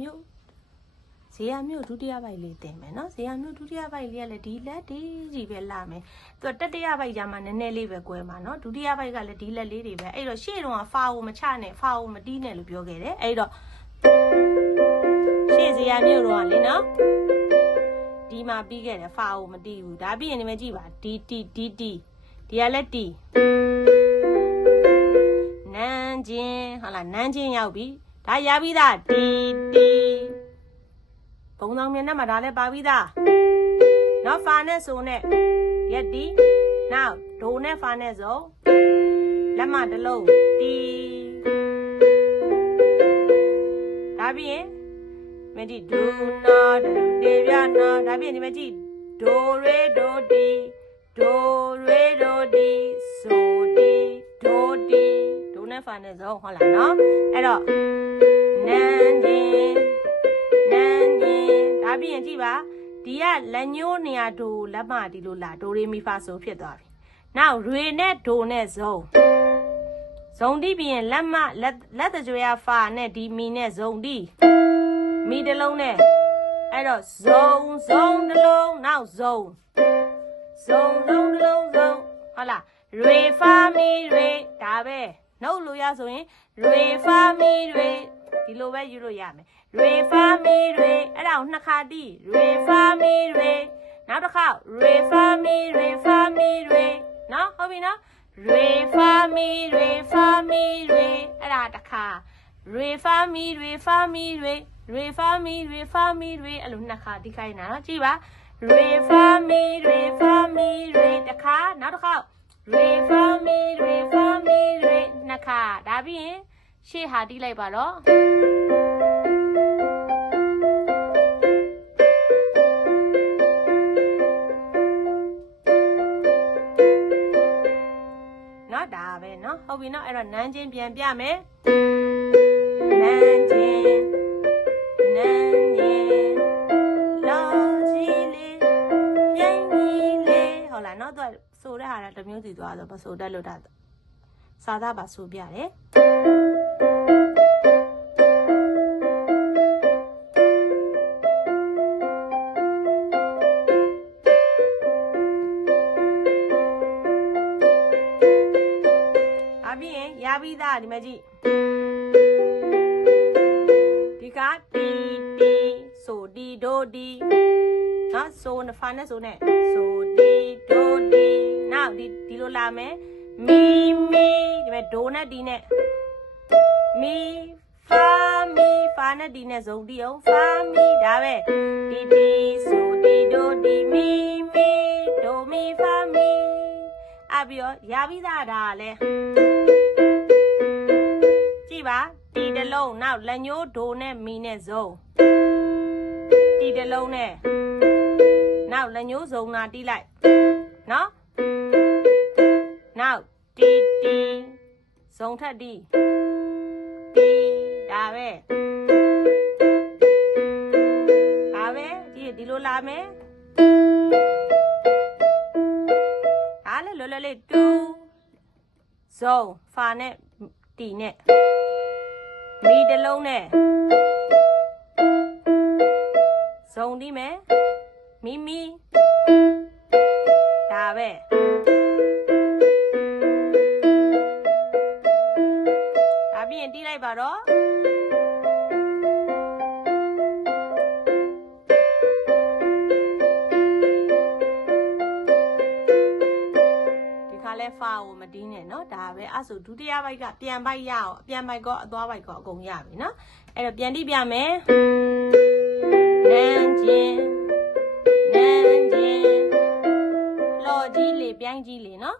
မြို့ဇေယျမြို့ဒုတိယပိုက်လေးတင်မယ်နော်ဇေယျမြို့ဒုတိယပိုက်လေးကလည်းဒီလက်ဒီကြီးပဲလာမယ်သူကတတိယပိုက်ကြမှာနည်းနည်းလေးပဲကွဲမှာနော်ဒုတိယပိုက်ကလည်းဒီလက်လေးတွေပဲအဲ့တော့ရှေ့တုန်းကဖာကိုမချနဲ့ဖာကိုမတီးနဲ့လို့ပြောခဲ့တယ်အဲ့တော့ရှေ့ဇေယျမြို့တော့ကလေနော်ဒီမှာပြီးခဲ့တယ်ဖာကိုမတီးဘူးဒါပြီးရင်ဒီမှာကြည့်ပါဒီတီဒီတီဒီကလည်းတီနန်းချင်းဟုတ်လားနန်းချင်းရောက်ပြီ ဒါရပြီးသားတီတီဘုံဆောင်မြင်နဲ့မှာဒါလည်းပါပြီးသားနော်ဖာနဲ့ဆိုနဲ့ရက်တီနောက်ဒိုနဲ့ဖာနဲ့ဆိုလက်မတစ်လုံးတီဒါပြီးရင်မကြည့်ဒူနာဒူတေပြနာဒါပြီးရင်ဒီမကြည့်ဒိုရေဒိုတီဒိုရေဒိုတီဆိုတီဒိုတီဒို နဲ့ဖာနဲ့ဆိုဟုတ်လားနော်အဲ့တော့နန်းချင်းနန်းချင်းဒါပြီးရင်ကြည့်ပါဒီကလက်ညိုးနေရာဒိုလက်မဒီလိုလာဒိုရေမီဖာဆိုဖြစ်သွားပြီနောက်ရေနဲ့ဒိုနဲ့ဇုံဇုံတိပြီးရင်လက်မလက်လက်တကြွရဖာနဲ့ဒီမီနဲ့ဇုံတိမီတစ်လုံးနဲ့အဲ့တော့ဇုံဇုံတစ်လုံးနောက်ဇုံဇုံဇုံတစ်လုံးဇုံဟုတ်လားရေဖာမီရေဒါပဲ နှုတ်လို့ရဆိုရင်ရေဖာမီရေဒီလိုပဲယူလို့ရမယ်ရေဖာမီရေအဲ့ဒါကိုနှစ်ခါတီးရေဖာမီရေနောက်တစ်ခါရေဖာမီရေဖာမီရေနော်ဟုတ်ပြီနော်ရေဖာမီရေဖာမီရေအဲ့ဒါတစ်ခါရေဖာမီရေဖာမီရေရေဖာမီရေဖာမီရေအဲ့လိုနှစ်ခါတီးခိုင်းတာနော်ကြည့်ပါရေဖာမီရေဖာမီရေတစ်ခါနောက်တစ်ခါရေဖာမီရေဖာမီရေ ဟာဒါပြီးရင်ရှေ့ဟာတီးလိုက်ပါတော့နော်ဒါပဲနော်ဟုတ်ပြီနော်အဲ့တော့နန်းချင်းပြန်ပြမယ်နန်းချင်းနန်းချင်းလောကြီးလေးပြန်ကြီးလေးဟုတ်လားနော်သူကဆိုတဲ့ဟာတော့တမျိုးစီသွားဆိုမဆိုတတ်လို့တာ စာသားပါဆိုပြတယ်အပြင်ရပြီးသားဒီမကြည့်ဒီကတီတီဆိုဒီဒိုဒီနော်ဆိုနဖာနဲ့ဆိုနဲ့ဆိုဒီဒိုဒီနောက်ဒီဒီလိုလာမယ် မီမီဒီမဲ့ဒိုနဲ့ဒီနဲ့မီဖာမီဖာနဲ့ဒီနဲ့ဇုံတီအောင်ဖာမီဒါပဲဒီဒီဆိုဒီဒိုဒီမီမီဒိုမီဖာမီအပြီးတော့ရပြီးသားဒါကလည်းကြည့်ပါတီတစ်လုံးနောက်လက်ညိုးဒိုနဲ့မီနဲ့ဇုံတီတစ်လုံးနဲ့နောက်လက်ညိုးဇုံနာတီးလိုက်နော် နောက်တီတီဇုံထက်တီတီဒါပဲဒါပဲဒီဒီလိုလာမယ်အားလေလောလောလေးတူဇုံဖာနဲ့တီနဲ့မီတစ်လုံးနဲ့ဇုံဒီမယ်မီမီ လိုက်ပါတော့ဒီခါလဲဖာကိုမတင်းနဲ့เนาะဒါပဲအဲ့ဆိုဒုတိယဘိုက်ကပြန်ဘိုက်ရအောင်အပြန်ဘိုက်ကောအသွားဘိုက်ကောအကုန်ရပြီเนาะအဲ့တော့ပြန်တိပြမယ်နန်းချင်းနန်းချင်းလော်ကြီးလေပြိုင်းကြီးလေเนาะ